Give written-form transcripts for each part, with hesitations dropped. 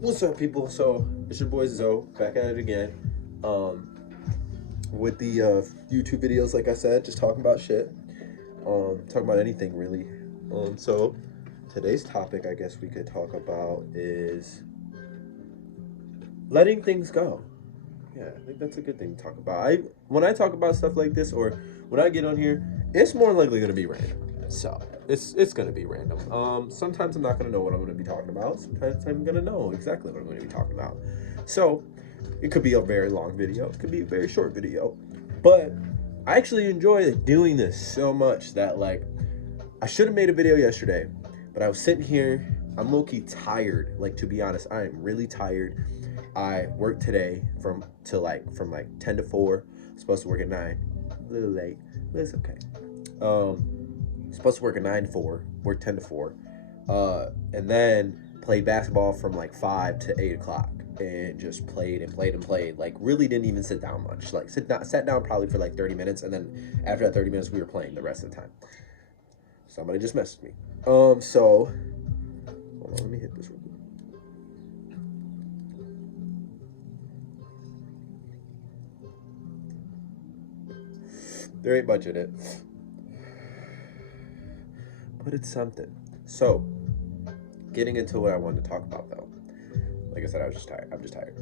What's up, people? So it's your boy Zoe back at it again, um, with the YouTube videos. Like I said, just talking about shit, talking about anything really. So today's topic, I guess we could talk about is letting things go. Yeah, I think that's a good thing to talk about. When I talk about stuff like this, or when I get on here, it's more likely gonna be random. So it's gonna be random. Sometimes I'm not gonna know what I'm gonna be talking about. Sometimes I'm gonna know exactly what I'm gonna be talking about. So it could be a very long video. It could be a very short video. But I actually enjoy doing this so much that I should have made a video yesterday, but I was sitting here. I'm low key tired. Like, to be honest, I am really tired. I worked today from 10 to 4. I'm supposed to work at 9. A little late, but it's okay. Supposed to work at 9 to 4, work 10 to 4. And then played basketball from like 5 to 8 o'clock and just played and played and played. Like, really didn't even sit down much. Like, sat down probably for like 30 minutes, and then after that 30 minutes we were playing the rest of the time. Somebody just messaged me. So hold on, let me hit this real quick. There ain't much in it, but it's something. So, getting into what I wanted to talk about though. Like I said, I was just tired. I'm just tired.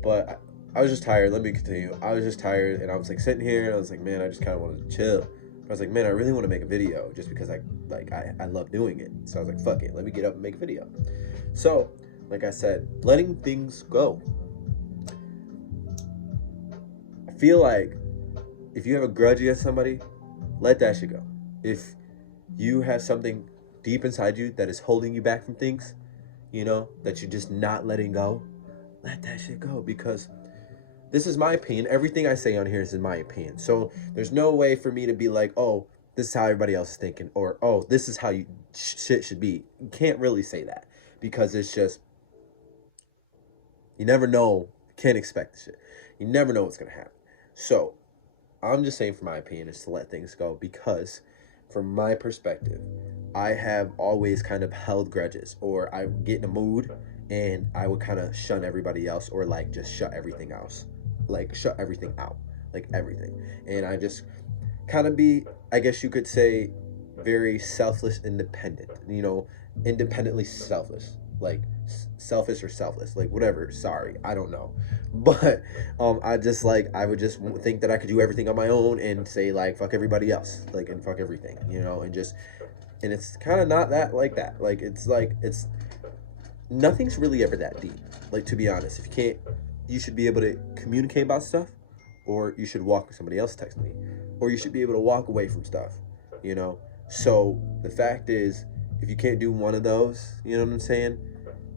But I was just tired. Let me continue. I was just tired, and I was like sitting here, and I was like, man, I just kind of wanted to chill. I was like, man, I really want to make a video just because I love doing it. So I was like, fuck it, let me get up and make a video. So, like I said, letting things go. I feel like if you have a grudge against somebody, let that shit go. If you have something deep inside you that is holding you back from things, that you're just not letting go, let that shit go. Because this is my opinion. Everything I say on here is in my opinion. So there's no way for me to be like, oh, this is how everybody else is thinking, or oh, this is how shit should be. You can't really say that because it's just, you never know. You can't expect the shit. You never know what's gonna happen. So I'm just saying, for my opinion, is to let things go because, from my perspective, I have always kind of held grudges, or I would get in a mood and I would kind of shun everybody else, or like just shut everything else, like shut everything out, like everything. And I just kind of be, I guess you could say, very selfless, independent, independently selfless, like selfish or selfless, like whatever. Sorry, I don't know. But I just I would just think that I could do everything on my own and say like fuck everybody else, like, and fuck everything, and it's kind of not that like that. It's nothing's really ever that deep. Like, to be honest, if you can't, you should be able to communicate about stuff, or you should walk with somebody else text me, or you should be able to walk away from stuff, you know. So the fact is, if you can't do one of those, you know what I'm saying,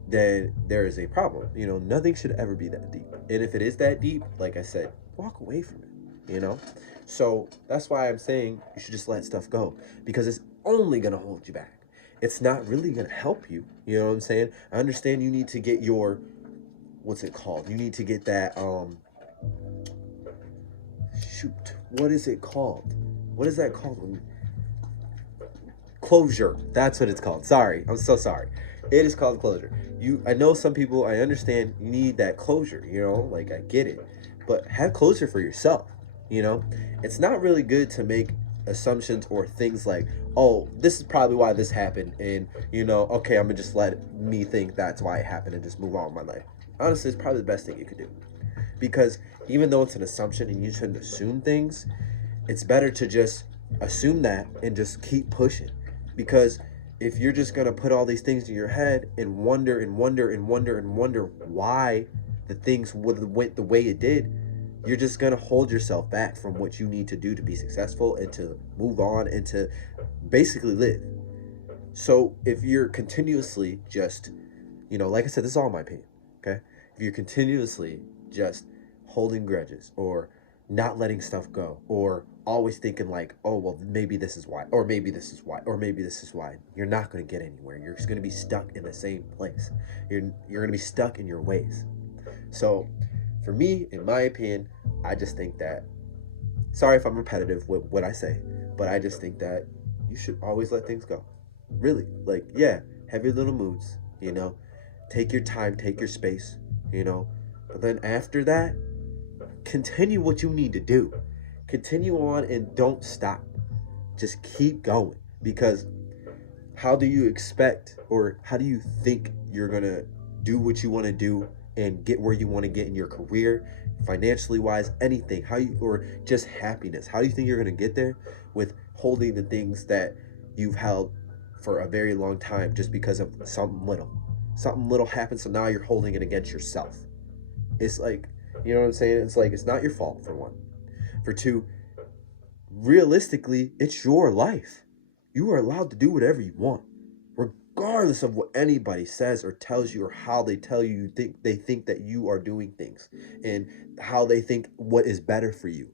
then there is a problem. Nothing should ever be that deep. And if it is that deep, like I said, walk away from it. So that's why I'm saying you should just let stuff go, because it's only gonna hold you back. It's not really gonna help you. You know what I'm saying? I understand you need to get your, what's it called? You need to get that shoot. What is it called? What is that called? Closure. That's what it's called. Sorry. I'm so sorry. It is called closure. I know some people, I understand you need that closure, like, I get it. But have closure for yourself, you know? It's not really good to make assumptions or things like, oh, this is probably why this happened, and okay, I'm gonna just let me think that's why it happened and just move on with my life. Honestly, it's probably the best thing you could do. Because even though it's an assumption and you shouldn't assume things, it's better to just assume that and just keep pushing. Because if you're just gonna put all these things in your head and wonder and wonder and wonder and wonder why the things went the way it did, you're just gonna hold yourself back from what you need to do to be successful and to move on and to basically live. So if you're continuously just, like I said, this is all my opinion, okay? If you're continuously just holding grudges, or not letting stuff go, or always thinking like, oh, well, maybe this is why, or maybe this is why, or maybe this is why, you're not going to get anywhere. You're just going to be stuck in the same place. You're going to be stuck in your ways. So for me, in my opinion, I just think that, sorry if I'm repetitive with what I say, but I just think that you should always let things go. Really. Like, yeah, have your little moods, Take your time, take your space, you know. But then after that, continue what you need to do. Continue on and don't stop. Just keep going, because how do you expect, or how do you think you're going to do what you want to do and get where you want to get in your career, financially wise, anything, how you, or just happiness? How do you think you're going to get there with holding the things that you've held for a very long time just because of something little happened, so now you're holding it against yourself? It's like, you know what I'm saying? It's like, it's not your fault, for one. For two, realistically, it's your life. You are allowed to do whatever you want, regardless of what anybody says or tells you, or how they tell you they think that you are doing things, and how they think what is better for you.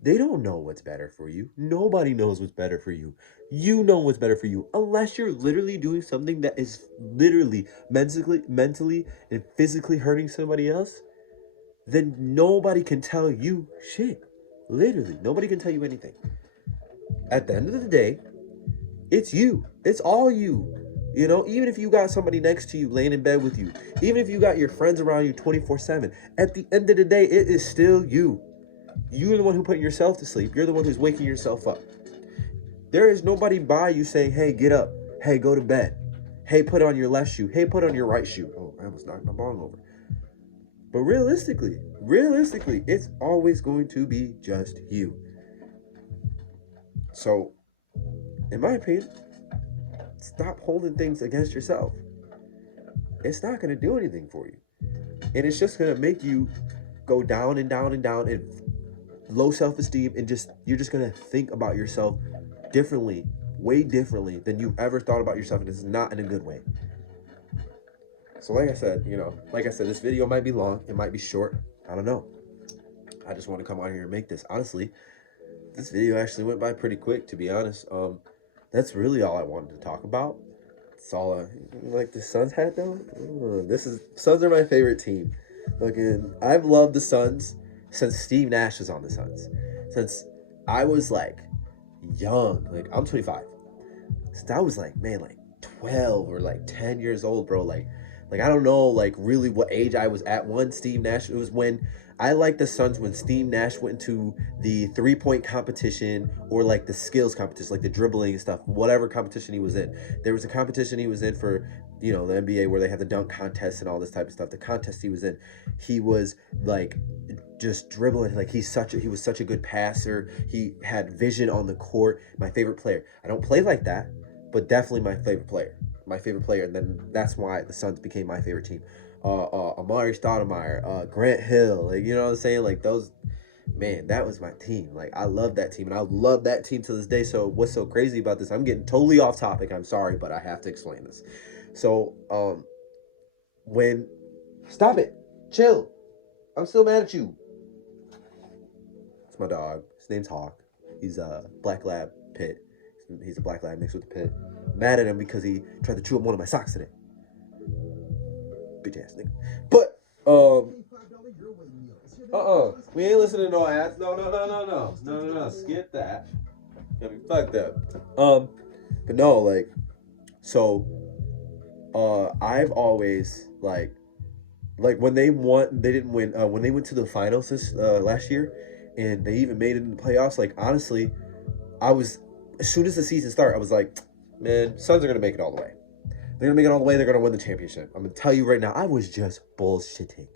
They don't know what's better for you. Nobody knows what's better for you. You know what's better for you, unless you're literally doing something that is literally mentally and physically hurting somebody else. Then nobody can tell you shit. Literally, nobody can tell you anything. At the end of the day, it's you. It's all you. You know, even if you got somebody next to you laying in bed with you, even if you got your friends around you 24/7, at the end of the day, it is still you. You're the one who put yourself to sleep. You're the one who's waking yourself up. There is nobody by you saying, hey, get up. Hey, go to bed. Hey, put on your left shoe. Hey, put on your right shoe. Oh, I almost knocked my bong over. But realistically, it's always going to be just you. So, in my opinion, stop holding things against yourself. It's not going to do anything for you. And it's just going to make you go down and down and down, and low self-esteem, and you're just going to think about yourself differently, way differently than you ever thought about yourself, and it's not in a good way. So like I said, this video might be long, it might be short, I don't know. I just want to come out here and make this. Honestly, this video actually went by pretty quick, to be honest. That's really all I wanted to talk about. It's all like the Suns hat though. Suns are my favorite team. Again, I've loved the Suns since Steve Nash was on the Suns. Since I was like young, like I'm 25. Since I was like 12 or like 10 years old, bro. Like I don't know like really what age I was at when Steve Nash. It was when I liked the Suns when Steve Nash went to the 3-point competition, or like the skills competition, like the dribbling and stuff, whatever competition he was in. There was a competition he was in for, the NBA, where they have the dunk contest and all this type of stuff. The contest he was in, he was like just dribbling. Like he was such a good passer. He had vision on the court. My favorite player. I don't play like that, but definitely my favorite player. And then that's why the Suns became my favorite team. Amari Stoudemire, Grant Hill, like, you know what I'm saying? Like those, man, that was my team. Like I love that team, and I love that team to this day. So what's so crazy about this? I'm getting totally off topic. I'm sorry, but I have to explain this. So, stop it, chill. I'm still mad at you. It's my dog. His name's Hawk. He's a black lab pit. He's a black lab mixed with the pit. Mad at him because he tried to chew up one of my socks today. Bitch ass nigga. But we ain't listening to no ads. No. Skip that. Got me fucked up. But no, like, so I've always like when they didn't win when they went to the finals this last year, and they even made it in the playoffs. Like honestly, as soon as the season started, I was like, man, Suns are gonna make it all the way. They're gonna make it all the way. They're gonna win the championship. I'm gonna tell you right now, I was just bullshitting.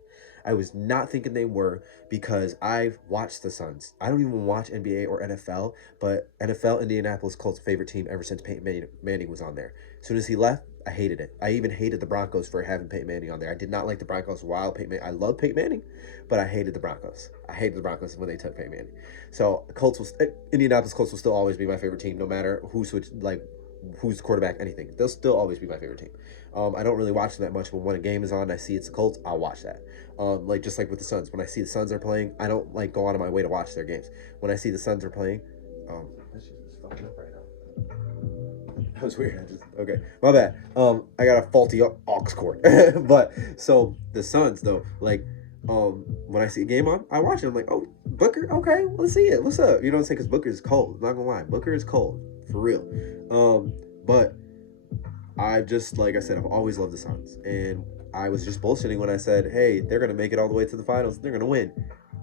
I was not thinking they were, because I've watched the Suns. I don't even watch NBA or NFL, but NFL, Indianapolis Colts' favorite team ever since Peyton Manning was on there. As soon as he left, I hated it. I even hated the Broncos for having Peyton Manning on there. I did not like the Broncos while Peyton Manning. I love Peyton Manning, but I hated the Broncos. I hated the Broncos when they took Peyton Manning. So Indianapolis Colts will still always be my favorite team, no matter who's quarterback, anything. They'll still always be my favorite team. I don't really watch them that much, but when a game is on and I see it's the Colts, I'll watch that. Just like with the Suns. When I see the Suns are playing, I don't like go out of my way to watch their games. When I see the Suns are playing, this shit is fucking up right now. That was weird. Okay, my bad. I got a faulty aux cord. But so the Suns though, like, when I see a game on, I watch it. I'm like, oh, Booker, okay, let's see it. What's up? You know what I'm saying? Because Booker is cold. I'm not gonna lie, Booker is cold for real. But I just, like I said, I've always loved the Suns, and I was just bullshitting when I said, "Hey, they're gonna make it all the way to the finals. They're gonna win."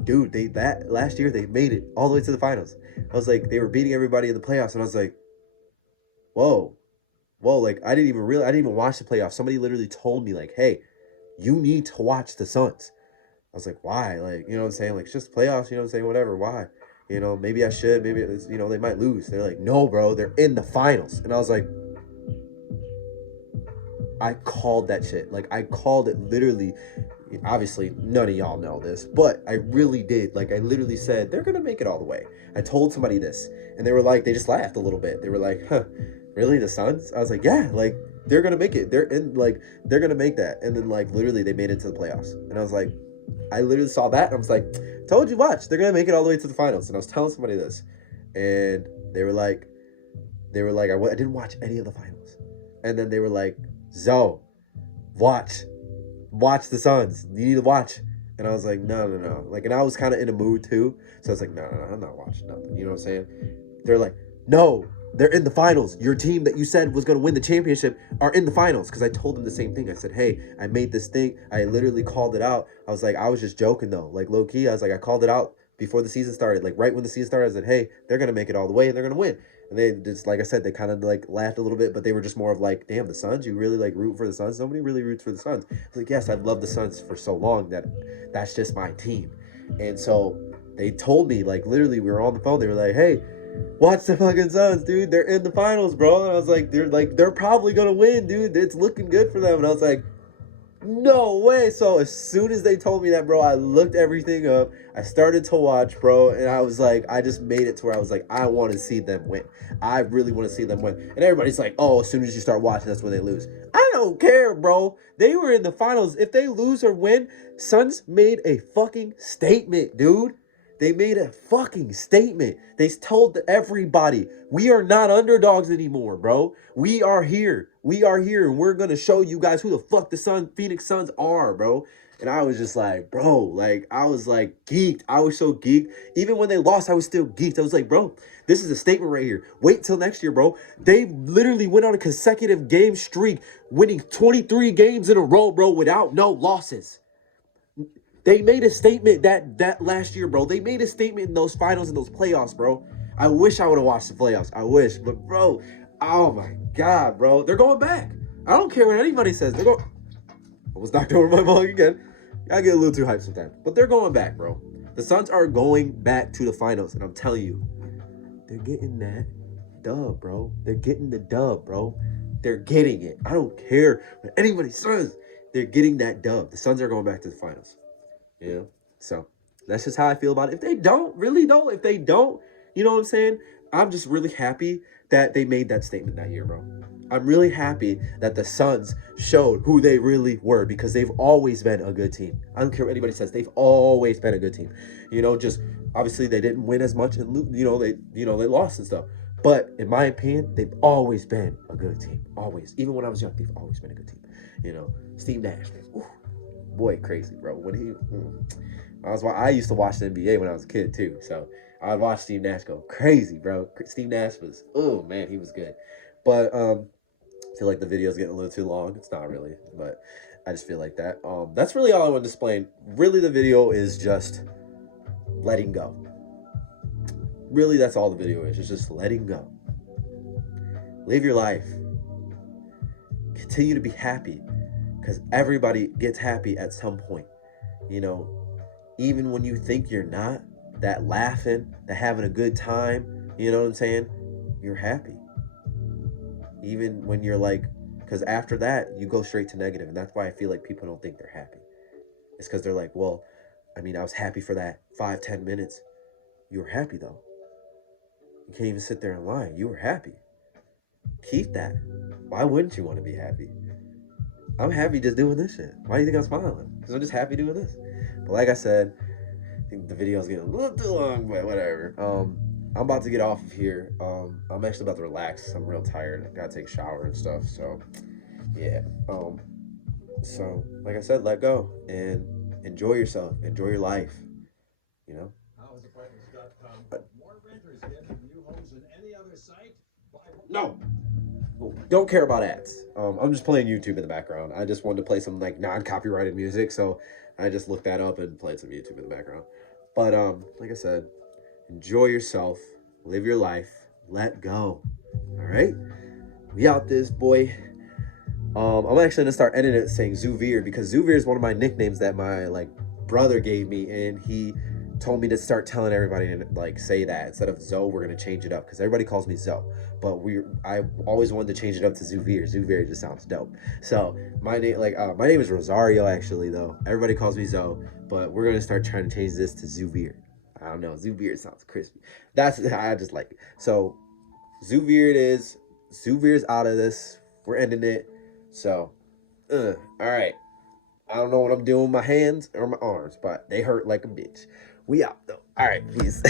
Dude, they that last year they made it all the way to the finals. I was like, they were beating everybody in the playoffs, and I was like, "Whoa, whoa!" Like I didn't even watch the playoffs. Somebody literally told me like, "Hey, you need to watch the Suns." I was like, "Why?" Like, you know what I'm saying? Like, it's just playoffs. You know what I'm saying? Whatever. Why? Maybe I should. Maybe it's, they might lose. They're like, "No, bro, they're in the finals," and I was like, I called that shit. Like I called it literally. Obviously, none of y'all know this, but I really did. Like I literally said they're gonna make it all the way. I told somebody this, and they were like, they just laughed a little bit. They were like, "Huh, really? The Suns?" I was like, "Yeah, like they're gonna make it. They're in. Like they're gonna make that." And then like literally they made it to the playoffs, and I was like, I literally saw that, and I was like, "Told you, watch. They're gonna make it all the way to the finals." And I was telling somebody this, and they were like, I didn't watch any of the finals, and then they were like, "Zoe, watch, watch the Suns. You need to watch." And I was like, no, no, no. Like, and I was kind of in a mood too. So I was like, no, no, no, I'm not watching nothing. You know what I'm saying? They're like, no, they're in the finals. Your team that you said was going to win the championship are in the finals. Because I told them the same thing. I said, hey, I made this thing. I literally called it out. I was like, I was just joking though. Like, low key, I was like, I called it out before the season started. Like, right when the season started, I said, hey, they're going to make it all the way and they're going to win. And they just, like I said, they kind of like laughed a little bit, but they were just more of like, damn, the Suns, you really like root for the Suns? Nobody really roots for the Suns. I was like, yes, I've loved the Suns for so long that that's just my team. And so they told me, like, literally, we were on the phone. They were like, hey, watch the fucking Suns, dude. They're in the finals, bro. And I was like, they're probably gonna win, dude. It's looking good for them. And I was like, no way. So as soon as they told me that, bro, I looked everything up. I started to watch, bro, and I was like, I just made it to where I was like, I want to see them win. I really want to see them win. And everybody's like, oh, as soon as you start watching, that's when they lose. I don't care, bro. They were in the finals. If they lose or win, Suns made a fucking statement, dude. They made a fucking statement. They told everybody, we are not underdogs anymore, bro. We are here. We are here, and we're gonna show you guys who the fuck the Phoenix Suns are, bro. And I was just like, bro, like I was like geeked. I was so geeked. Even when they lost, I was still geeked. I was like, bro, this is a statement right here. Wait till next year, bro. They literally went on a consecutive game streak, winning 23 games in a row, bro, without no losses. They made a statement that last year, bro. They made a statement in those finals and those playoffs, bro. I wish I would have watched the playoffs. I wish, but bro, oh my god, bro, they're going back. I don't care what anybody says. They're going. I was knocked over my ball again. I get a little too hyped sometimes, but they're going back, bro. The Suns are going back to the finals, and I'm telling you, they're getting that dub, bro. They're getting the dub, bro. They're getting it. I don't care what anybody says. They're getting that dub. The Suns are going back to the finals. You know, so that's just how I feel about it. If they don't, really don't, if they don't, you know what I'm saying? I'm just really happy that they made that statement that year, bro. I'm really happy that the Suns showed who they really were because they've always been a good team. I don't care what anybody says; they've always been a good team. Just obviously they didn't win as much, and they lost and stuff. But in my opinion, they've always been a good team. Always, even when I was young, they've always been a good team. Steve Nash, man. Ooh, boy, crazy, bro. I used to watch the NBA when I was a kid too, so I would watch Steve Nash go crazy, bro. Steve Nash was, oh man, he was good. But I feel like the video's getting a little too long. It's not really, but I just feel like that. That's really all I want to explain. Really, the video is just letting go. Really, that's all the video is. It's just letting go. Live your life. Continue to be happy, because everybody gets happy at some point. Even when you think you're not, that laughing, that having a good time, you know what I'm saying? You're happy. Even when you're like, because after that, you go straight to negative. And that's why I feel like people don't think they're happy. It's because they're like, well, I was happy for that 5-10 minutes. You were happy though. You can't even sit there and lie. You were happy. Keep that. Why wouldn't you want to be happy? I'm happy just doing this shit. Why do you think I'm smiling? Because I'm just happy doing this. But like I said, I think the video's getting a little too long, but whatever. I'm about to get off of here. I'm actually about to relax. I'm real tired. I gotta take a shower and stuff. So, yeah. So like I said, let go and enjoy yourself. Enjoy your life. You know. Houseapartments.com. More renters get new homes than any other site. No. don't care about ads. I'm just playing YouTube in the background. I just wanted to play some like non-copyrighted music, so I just looked that up and played some YouTube in the background. But like I said, enjoy yourself, live your life, let go. All right, we out this boy. I'm actually gonna start editing it saying Zuvir because Zuvir is one of my nicknames that my like brother gave me, and he told me to start telling everybody to like say that instead of Zoe. We're gonna change it up because everybody calls me Zoe, but I always wanted to change it up to Zuvir. Zuvir just sounds dope. So my name is Rosario actually though. Everybody calls me Zoe, but we're gonna start trying to change this to Zuvir. I don't know. Zuvir sounds crispy. That's I just like it. So Zuvir it is. Zuvir's out of this. We're ending it. So, all right. I don't know what I'm doing with my hands or my arms, but they hurt like a bitch. We out though. All right, peace.